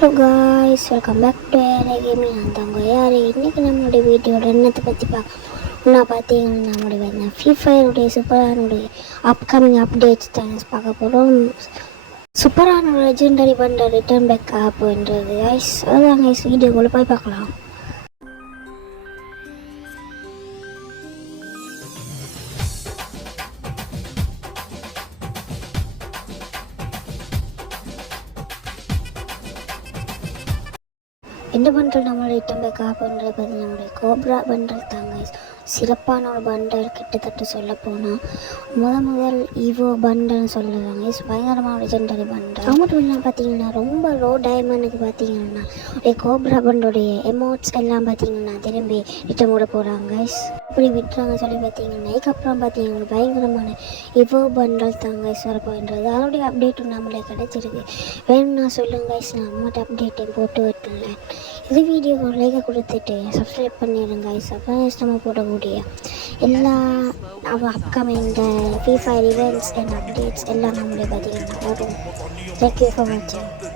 Hello guys, welcome back to AR gaming. அந்த அவங்க யார் இன்றைக்கி நம்மளுடைய வீடியோட என்னத்தை பற்றி பார்க்கணும்னா பார்த்தீங்கன்னா நம்மளுடைய ஃப்ரீ ஃபயருடைய சூப்பரானுடைய அப்கமிங் அப்டேட்ஸ் சேனல்ஸ் பார்க்க போகிறோம். சூப்பரான லெஜெண்டரி பண்ணுற ரிட்டர்ன் பேக் ஆப்புன்றது காய்ஸ். அதுதான் காய்ஸ், வீடியோக்குள்ளே போய் பார்க்கலாம். இந்த பண்டல் நம்மளோட ரிட்டர்ன் பேக் ஆப்புன்றது பார்த்து நம்மளுடைய கோப்ரா பண்டல் தாங்க. சிறப்பான ஒரு பண்டல், கிட்டத்தட்ட சொல்ல போனால் முதல் ஈவோ பண்டல்னு சொல்லுவாங்க. பயங்கரமான லெஜெண்டரி பண்டல். அது மட்டும் இல்லாமல் பார்த்தீங்கன்னா ரொம்ப லோ டைமண்டுக்கு பார்த்தீங்கன்னா கோப்ரா பண்டோடைய எமோட்ஸ் எல்லாம் பார்த்தீங்கன்னா திரும்பி ரிட்டர்ன் விட போகிறாங்க. இப்படி விட்டுறாங்க சொல்லி பார்த்தீங்கன்னா இதுக்கப்புறம் பார்த்தீங்கன்னா பயங்கரமான இவோ பண்டல் தாங்க சிறப்புன்றது. அதோடைய அப்டேட்டும் நம்மளே கிடச்சிருக்கு. வேணும்னா சொல்லுங்க கைஸ், நான் அம்மாட்ட அப்டேட்டையும் போட்டு விட்டுருந்தேன். இது வீடியோக்கு லைக்கை கொடுத்துட்டு சப்ஸ்கிரைப் பண்ணிடுங்க கைஸ். அப்போ நம்ம போடக்கூடிய எல்லா upcoming free fire events and updates எல்லாம் நம்மளே பார்த்தீங்கன்னா போடுவோம். தேங்க்யூ ஃபார் வாட்சிங்.